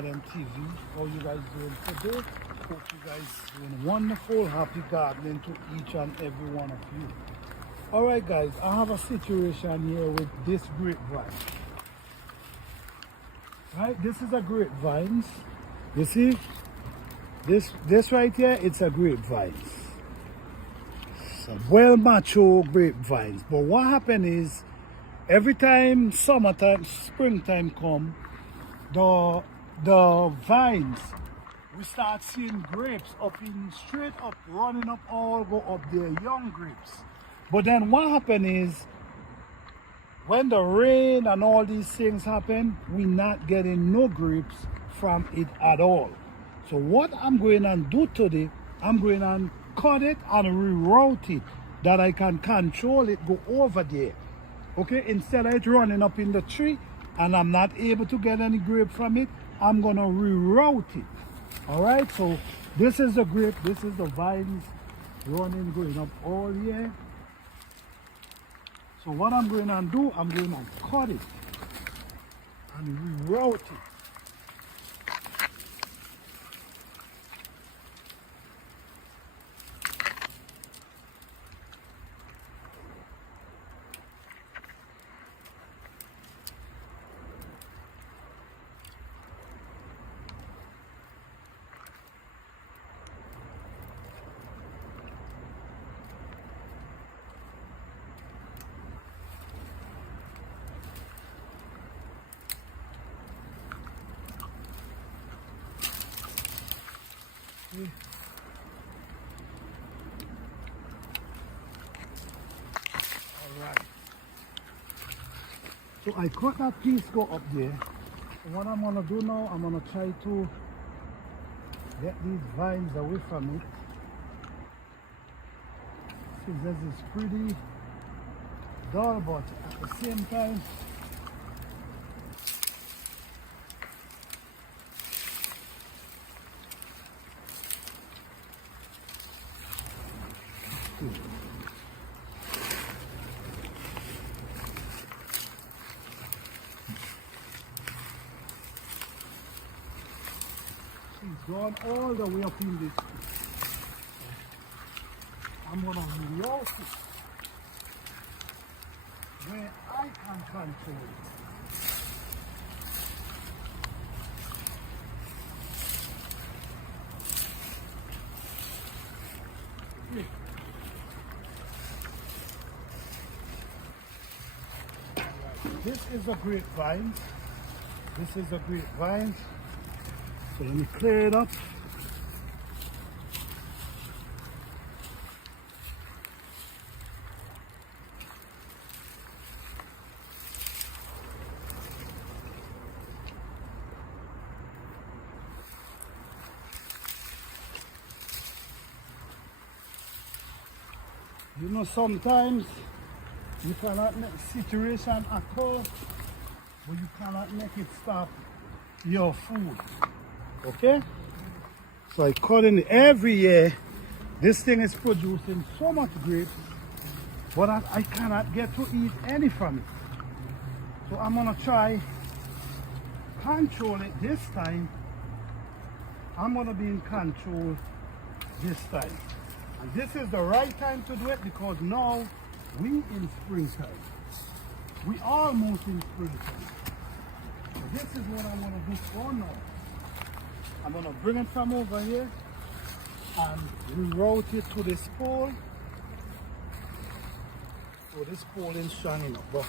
Garden TV. How you guys doing today? Hope you guys doing wonderful. Happy gardening to each and every one of you. Alright guys, I have a situation here with this grapevine. Right, this is a grapevine. You see? This right here, it's a grapevine. It's a well matured grapevines. But what happened is every time summertime, springtime come, the vines, we start seeing grapes up in straight up, running up, all go up there, young grapes. But then what happened is when the rain and all these things happen, we're not getting no grapes from it at all. So what I'm going to do today, I'm going to cut it and reroute it that I can control it, go over there. Okay, instead of it running up in the tree and I'm not able to get any grape from it, I'm gonna reroute it. All right, so this is the grape, this is the vines running, going up all here. So what I'm going to do, I'm going to cut it and reroute it. Alright. So I cut that piece go up there. So what I'm gonna do now, I'm gonna try to get these vines away from it. Scissors is pretty dull, but at the same time it's gone all the way up in this. I'm gonna reroute it where I can control it. Okay. This is a grapevine. This is a grapevine. So let me clear it up. You know, sometimes you cannot make situation occur, but you cannot make it stop your food. Okay? So I cut in every year. This thing is producing so much grapes, but I cannot get to eat any from it. So I'm gonna try control it this time. I'm gonna be in control this time. And this is the right time to do it because now we in springtime. We almost in springtime. So this is what I'm gonna do for now. I'm gonna bring it from over here and reroute it to this pole. So this pole is strong enough. But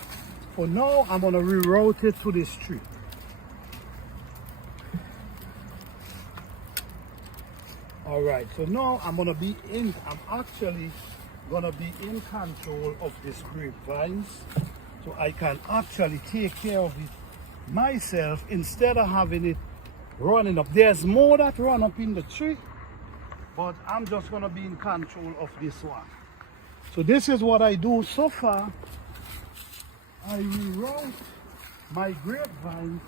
for now, I'm gonna reroute it to this tree. Alright, so now I'm actually gonna be in control of this grapevines. So I can actually take care of it myself instead of having it running up. There's more that run up in the tree, but I'm just gonna be in control of this one. So this is what I do so far. I reroute my grapevines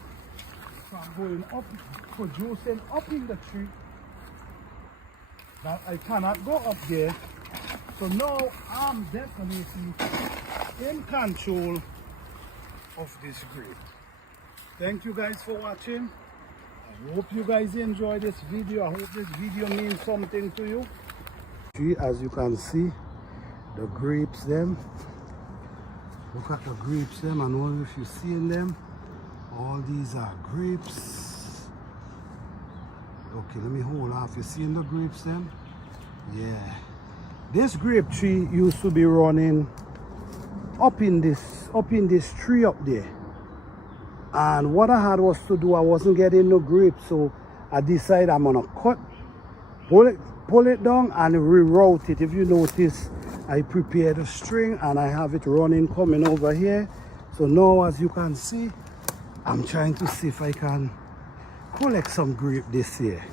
from going up, producing up in the tree that I cannot go up there. So now I'm definitely in control of this grape. Thank you guys for watching. I hope you guys enjoy this video. I hope this video means something to you. See, as you can see, the grapes them. Look at the grapes them. I don't know if you're seeing them. All these are grapes. Okay, let me hold off. You seeing the grapes them? Yeah. This grape tree used to be running up in this tree up there. And what I had was to do, I wasn't getting no grapes, so I decided I'm gonna pull it down and reroute it. If you notice, I prepared a string and I have it running coming over here. So now, as you can see, I'm trying to see if I can collect some grape this year.